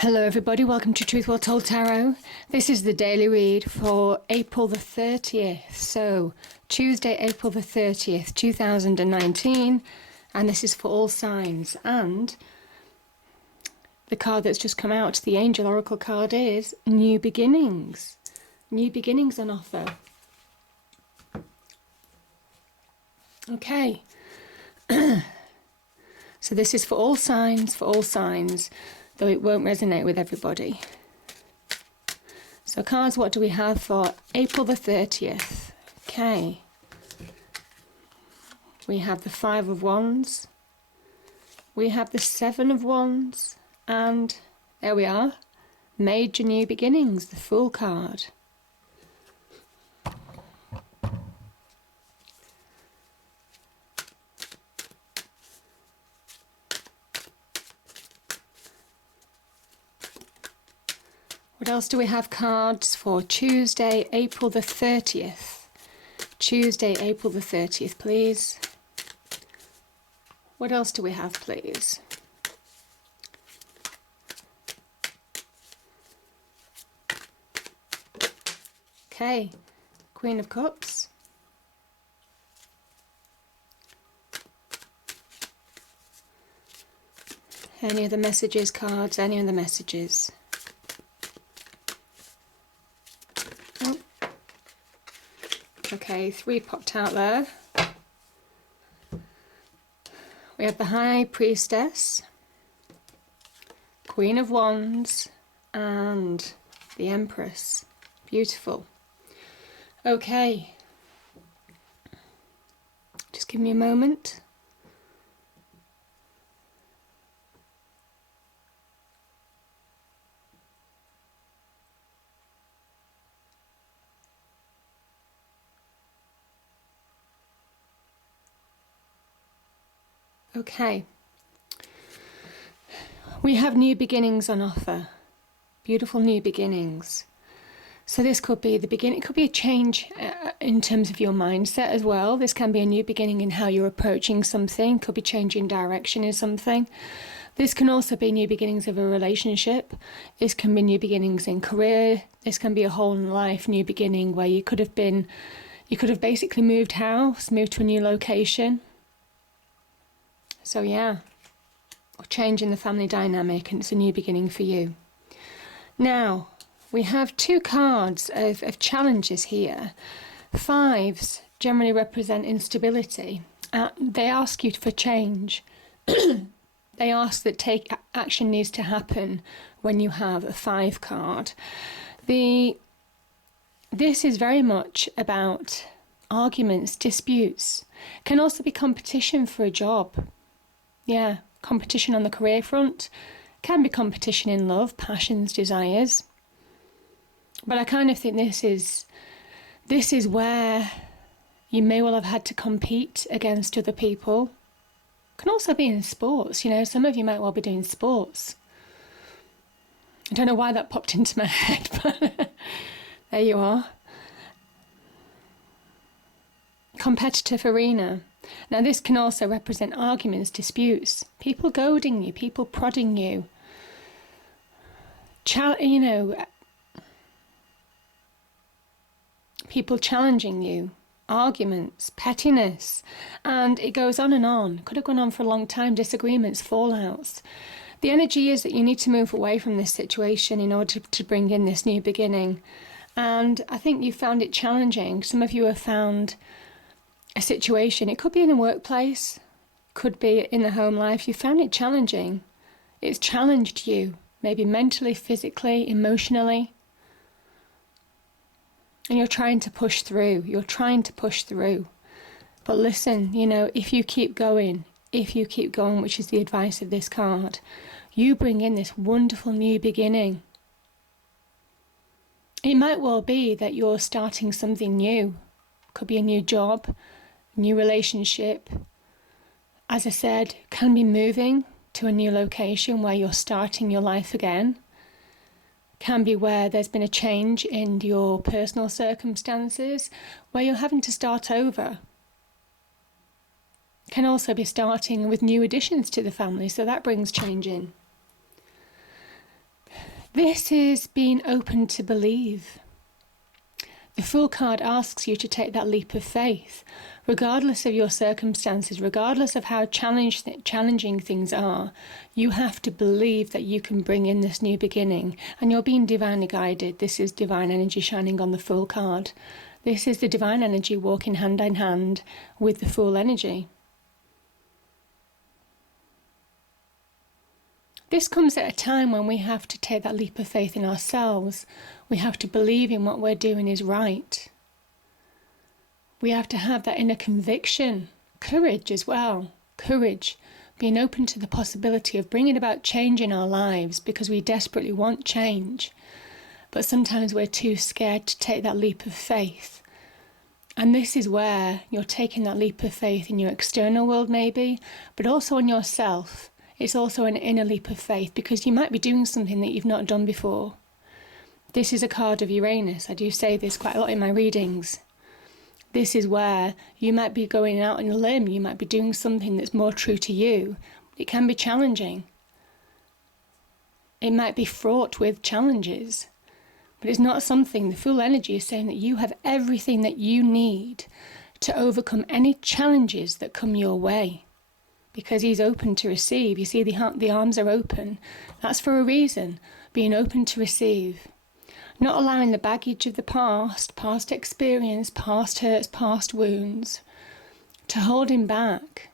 Hello everybody, welcome to Truth Well Told Tarot. This is the daily read for April the 30th, so Tuesday, April the 30th, 2019, and this is for all signs. And the card that's just come out, the Angel Oracle card, is New Beginnings. New Beginnings on offer. Okay. So this is for all signs, though it won't resonate with everybody. So cards, what do we have for April the 30th? Okay. We have the Five of Wands. We have the Seven of Wands. And there we are. Major New Beginnings, the Fool card. What else do we have cards for Tuesday, April the 30th? Tuesday, April the 30th, please. What else do we have, please? Okay, Queen of Cups. Any other messages, cards? Any other messages? Okay, three popped out there. We have the High Priestess, Queen of Wands, and the Empress. Beautiful. Okay. Just give me a moment. Okay, we have new beginnings on offer, beautiful new beginnings. So this could be the beginning, it could be a change in terms of your mindset as well. This can be a new beginning in how you're approaching something, could be changing direction in something. This can also be new beginnings of a relationship. This can be new beginnings in career. This can be a whole life new beginning where you could have basically moved house, moved to a new location. So yeah, or change in the family dynamic, and it's a new beginning for you. Now, we have two cards of challenges here. Fives generally represent instability. They ask you for change. They ask that action needs to happen when you have a five card. This is very much about arguments, disputes. It can also be competition for a job. Yeah, competition on the career front, can be competition in love, passions, desires. But I kind of think this is where you may well have had to compete against other people. Can also be in sports, you know, some of you might well be doing sports. I don't know why that popped into my head, but there you are. Competitive arena. Now this can also represent arguments, disputes, people goading you, people prodding you, people challenging you, arguments, pettiness, and it goes on and on. Could have gone on for a long time, disagreements, fallouts. The energy is that you need to move away from this situation in order to bring in this new beginning. And I think you found it challenging. Some of you have found a situation, it could be in a workplace, could be in the home life, you found it challenging. It's challenged you, maybe mentally, physically, emotionally. And you're trying to push through, But listen, you know, if you keep going, which is the advice of this card, you bring in this wonderful new beginning. It might well be that you're starting something new. Could be a new job, new relationship. As I said, can be moving to a new location where you're starting your life again. Can be where there's been a change in your personal circumstances, where you're having to start over. Can also be starting with new additions to the family, so that brings change in. This is being open to believe. The Fool card asks you to take that leap of faith. Regardless of your circumstances, regardless of how challenging things are, you have to believe that you can bring in this new beginning. And you're being divinely guided. This is divine energy shining on the Fool card. This is the divine energy walking hand in hand with the Fool energy. This comes at a time when we have to take that leap of faith in ourselves. We have to believe in what we're doing is right. We have to have that inner conviction, courage as well. Courage, being open to the possibility of bringing about change in our lives because we desperately want change. But sometimes we're too scared to take that leap of faith. And this is where you're taking that leap of faith in your external world maybe, but also in yourself. It's also an inner leap of faith because you might be doing something that you've not done before. This is a card of Uranus. I do say this quite a lot in my readings. This is where you might be going out on a limb. You might be doing something that's more true to you. It can be challenging. It might be fraught with challenges. But it's not something, the Fool energy is saying that you have everything that you need to overcome any challenges that come your way. Because he's open to receive. You see, the arms are open. That's for a reason. Being open to receive. Not allowing the baggage of the past experience, past hurts, past wounds, to hold him back.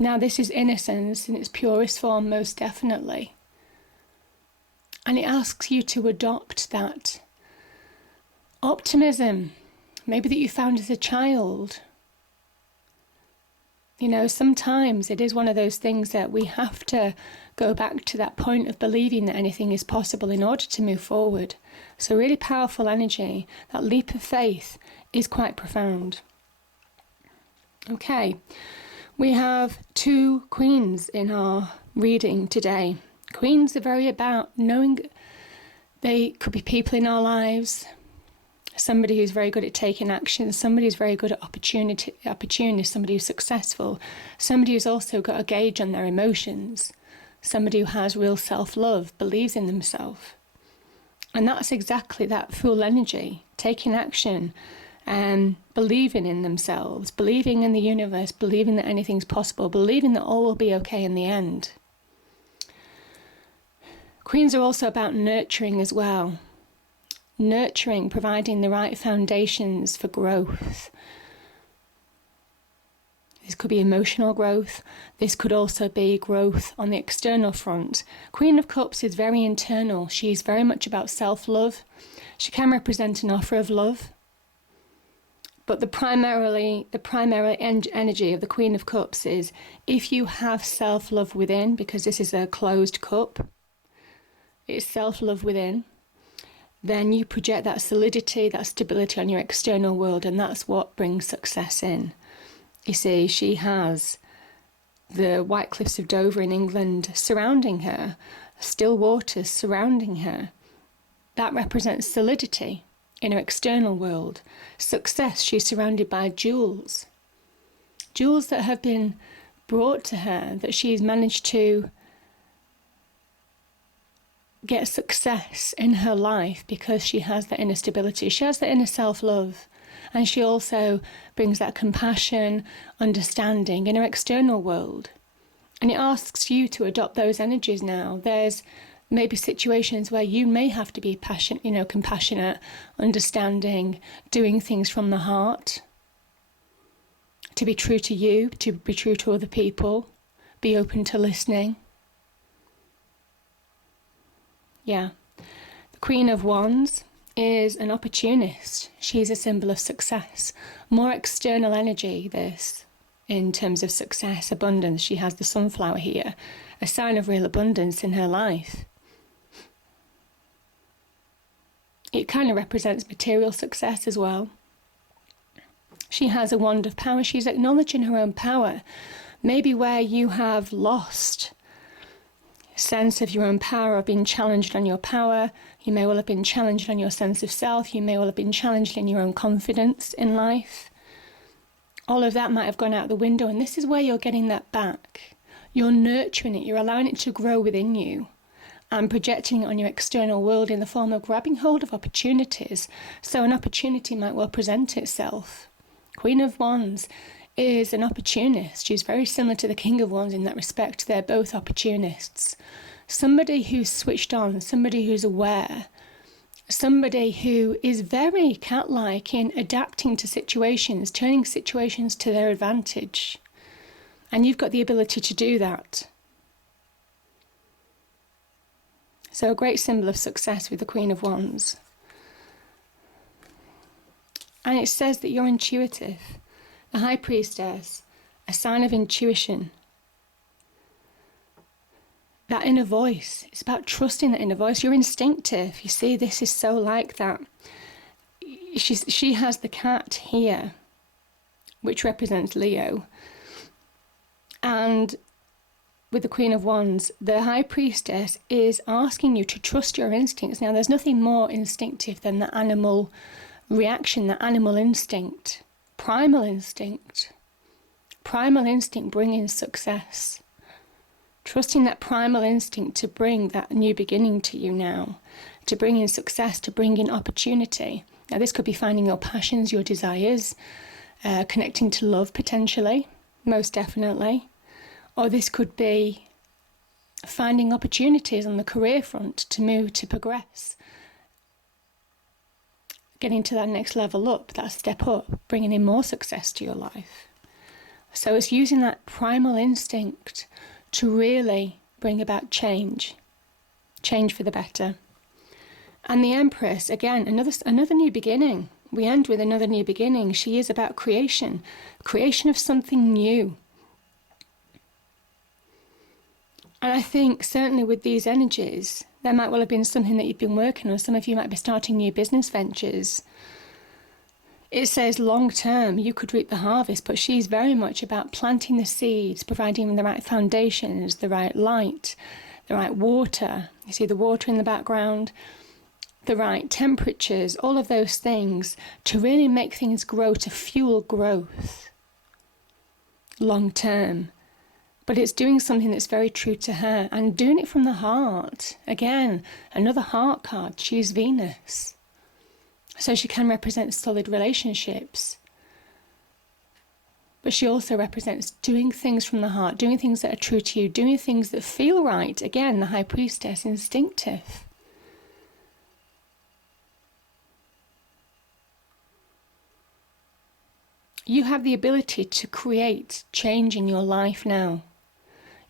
Now, this is innocence in its purest form, most definitely. And it asks you to adopt that optimism, maybe that you found as a child. You know, sometimes it is one of those things that we have to go back to that point of believing that anything is possible in order to move forward. So really powerful energy. That leap of faith is quite profound. Okay, we have 2 queens in our reading today. Queens are very about knowing they could be people in our lives. Somebody who's very good at taking action, somebody who's very good at opportunist, somebody who's successful, somebody who's also got a gauge on their emotions, somebody who has real self-love, believes in themselves. And that's exactly that Fool energy, taking action and believing in themselves, believing in the universe, believing that anything's possible, believing that all will be okay in the end. Queens are also about nurturing as well. Nurturing, providing the right foundations for growth. This could be emotional growth. This could also be growth on the external front. Queen of Cups is very internal. She's very much about self-love. She can represent an offer of love. But the primary energy of the Queen of Cups is if you have self-love within, because this is a closed cup, it's self-love within, then you project that solidity, that stability on your external world, and that's what brings success in. You see, she has the White Cliffs of Dover in England surrounding her, still waters surrounding her. That represents solidity in her external world. Success, she's surrounded by jewels. Jewels that have been brought to her, that she's managed to get success in her life because she has that inner stability. She has that inner self-love. And she also brings that compassion, understanding in her external world. And it asks you to adopt those energies now. There's maybe situations where you may have to be compassionate, understanding, doing things from the heart. To be true to you, to be true to other people, be open to listening. Yeah. The Queen of Wands is an opportunist. She's a symbol of success. More external energy, this, in terms of success, abundance. She has the sunflower here, a sign of real abundance in her life. It kind of represents material success as well. She has a wand of power. She's acknowledging her own power. Maybe where you have lost sense of your own power, or been challenged on your power. You may well have been challenged on your sense of self. You may well have been challenged in your own confidence in life. All of that might have gone out the window, and this is where you're getting that back. You're nurturing it. You're allowing it to grow within you. and projecting it on your external world in the form of grabbing hold of opportunities. So an opportunity might well present itself. Queen of Wands is an opportunist. She's very similar to the King of Wands in that respect. They're both opportunists. Somebody who's switched on, somebody who's aware, somebody who is very cat-like in adapting to situations, turning situations to their advantage. And you've got the ability to do that. So a great symbol of success with the Queen of Wands. And it says that you're intuitive. The High Priestess, a sign of intuition. That inner voice, it's about trusting that inner voice. You're instinctive. You see, this is so like that. She has the cat here, which represents Leo. And with the Queen of Wands, the High Priestess is asking you to trust your instincts. Now, there's nothing more instinctive than the animal reaction, the animal instinct, primal instinct. Primal instinct bringing success. Trusting that primal instinct to bring that new beginning to you now, to bring in success, to bring in opportunity. Now, this could be finding your passions, your desires, connecting to love potentially, most definitely. Or this could be finding opportunities on the career front to move, to progress. Getting to that next level up, that step up, bringing in more success to your life. So it's using that primal instinct to really bring about change for the better. And the Empress, again, another new beginning. We end with another new beginning. She is about creation of something new. And I think certainly with these energies, there might well have been something that you've been working on. Some of you might be starting new business ventures. It says long term, you could reap the harvest, but she's very much about planting the seeds, providing the right foundations, the right light, the right water. You see the water in the background, the right temperatures, all of those things to really make things grow, to fuel growth long term. But it's doing something that's very true to her and doing it from the heart. Again, another heart card. She's Venus. So she can represent solid relationships. But she also represents doing things from the heart, doing things that are true to you, doing things that feel right. Again, the High Priestess, instinctive. You have the ability to create change in your life now.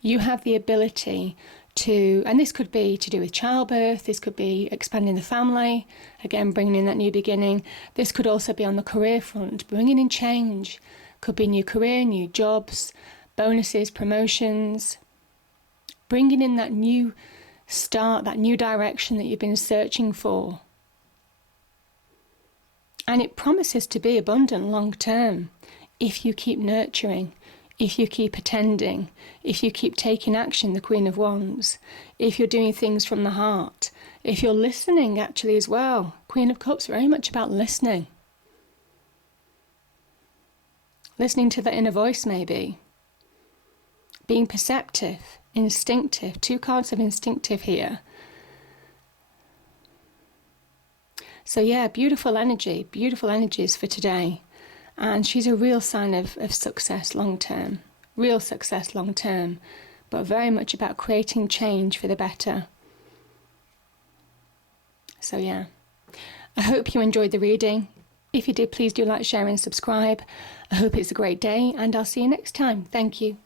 You have the ability to, and this could be to do with childbirth, this could be expanding the family, again, bringing in that new beginning. This could also be on the career front, bringing in change. Could be new career, new jobs, bonuses, promotions, bringing in that new start, that new direction that you've been searching for. And it promises to be abundant long term if you keep nurturing, if you keep attending, if you keep taking action, the Queen of Wands, if you're doing things from the heart, if you're listening actually as well. Queen of Cups, very much about listening. Listening to the inner voice maybe. Being perceptive, instinctive, 2 cards of instinctive here. So yeah, beautiful energies for today. And she's a real sign of success long term, real success long term, but very much about creating change for the better. So yeah, I hope you enjoyed the reading. If you did, please do like, share and subscribe. I hope it's a great day and I'll see you next time. Thank you.